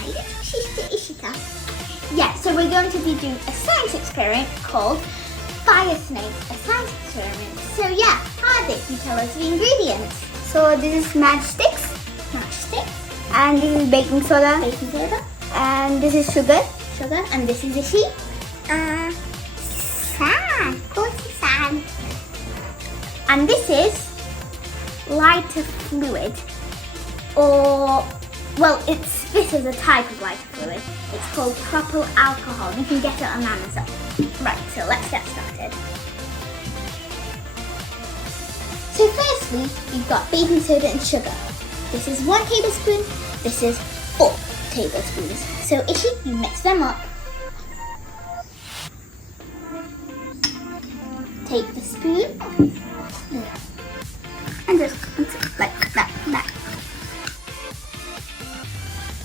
my little sister Ishita. Yeah, so we're going to be doing a science experiment called Fire Snake, a science experiment. So yeah, Hardik, you tell us the ingredients. So this is matchsticks, and this is baking soda, and this is sugar, and this is Ishi. sand, of course it's sand, And this is lighter fluid, or, well, this is a type of lighter fluid. It's called propyl alcohol. You can get it on Amazon. Right, so let's get started. So firstly, you've got baking soda and sugar. This is 1 tablespoon, this is 4 tablespoons. So Ishi, you mix them up. Take the spoon and just like that.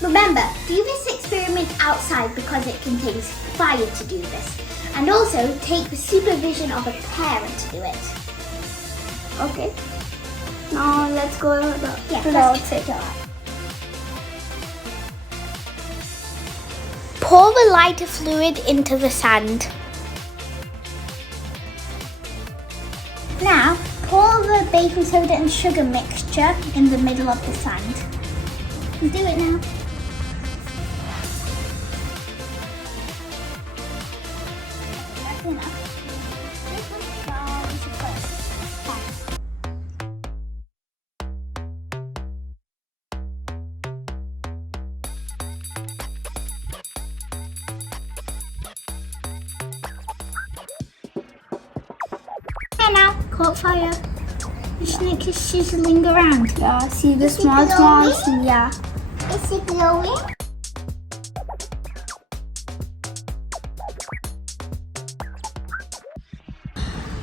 Remember, do this experiment outside because it contains fire to do this. And also take the supervision of a parent to do it. Okay. Now let's go to the let's outside. Pour the lighter fluid into the sand. Now, pour the baking soda and sugar mixture in the middle of the sand. Do it now. That's enough. This one's now, caught fire. The snake is sizzling around. Yeah, see the small glowing? ones. Yeah. Is it glowing?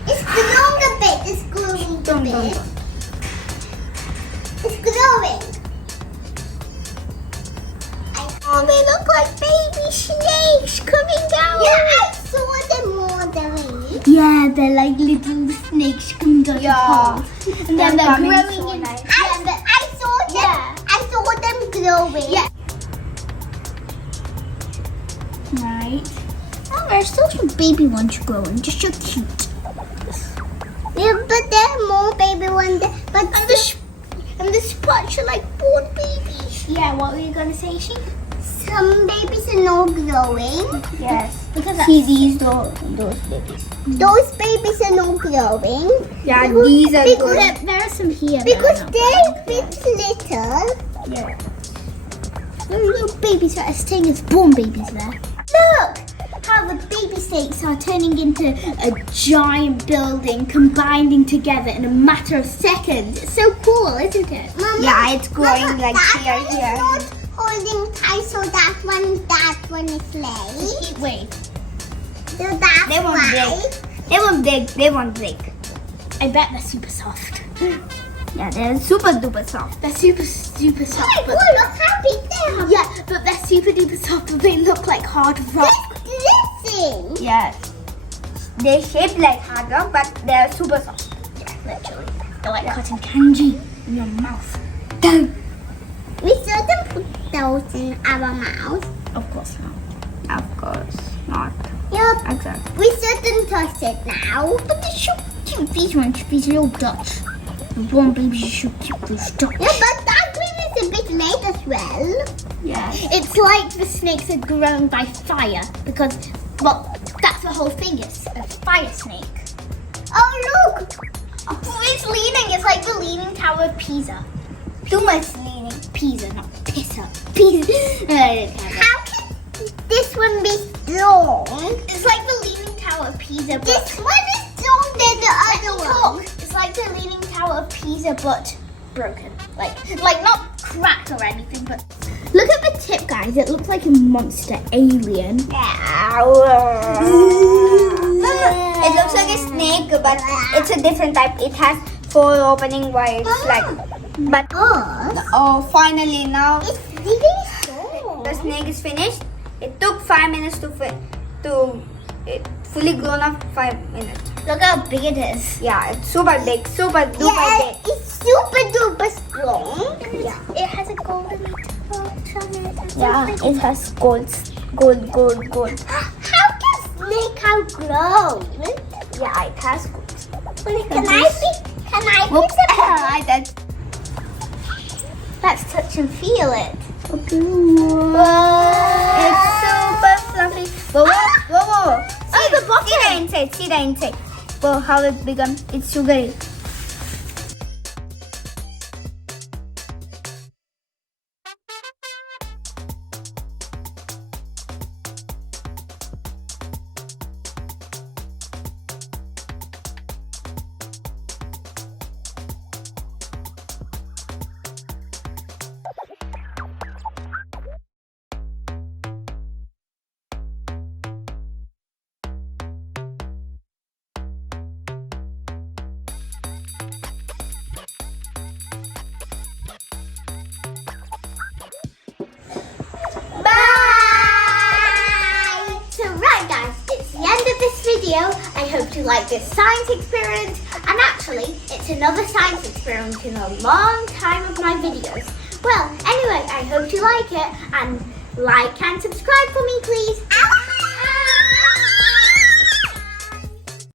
It's glowing a bit. It's glowing a bit. It's glowing. Oh, they look like baby snakes coming down. Yeah, I saw them all the way. Yeah, they're like little snakes coming out of holes. And then they're coming growing so in. nice. I saw them. Yeah. I saw them glowing. Yeah. Right. Oh, there's still some baby ones growing. Just so cute. Yeah, but there are more baby ones. But and the spots are like born babies. Yeah. What were you gonna say, She? Some babies are not glowing. Yes. Because See those babies. those babies are not glowing. Yeah, Because- these are because- good. There are some here. Because they're a bit little. Yeah. The little babies are staying as born babies there. Look how the baby snakes are turning into a giant building, combining together in a matter of seconds. It's so cool, isn't it? Mama, Yeah, it's growing like here. Holding tight, so that one is late. Wait. So that's They won't break. They won't break. I bet they're super soft. Yeah, they're super duper soft. They're super soft. Hey, but look how big they are. yeah, but they're super duper soft, but they look like hard rock. Listen. Yes. They shape like hard rock, but they're super soft. Yeah, literally. They're like cotton candy in your mouth. We shouldn't put those in our mouth. Of course not. Of course not. Yep. Exactly. We shouldn't touch it now. But they're so cute. These ones, these little Dutch. The born babies are so cute. Those Dutch. Yeah, but that one is a bit late as well. Yeah. It's like the snakes are grown by fire because, well, that's the whole thing. It's a fire snake. Oh, look! Oh, it's leaning. It's like the Leaning Tower of Pisa. Too much leaning. Pisa, not Pisa. Pisa. How can this one be strong? It's like the Leaning Tower of Pisa. But This one is stronger than the other one. It's like the Leaning Tower of Pisa, but broken. Like not cracked or anything, but look at the tip, guys. It looks like a monster alien. It looks like a snake, but it's a different type. It has 4 opening wide, like. But finally now It's really strong. the snake is finished. It took 5 minutes to it fully grown up. 5 minutes. Look how big it is. Yeah, it's super big, super duper big. It's super duper strong. Yeah. It has a golden Yeah, it has gold. How does snake out glow? Yeah, it has gold. Can I Whoops, I did. Let's touch and feel it. Okay. It's super fluffy. Whoa. See the inside. Whoa, how it become? It's sugary. Bye! So right guys, it's the end of this video. I hope you like this science experiment. And actually, it's another science experiment in a long time of my videos. Well, anyway, I hope you like it. And like and subscribe for me, please.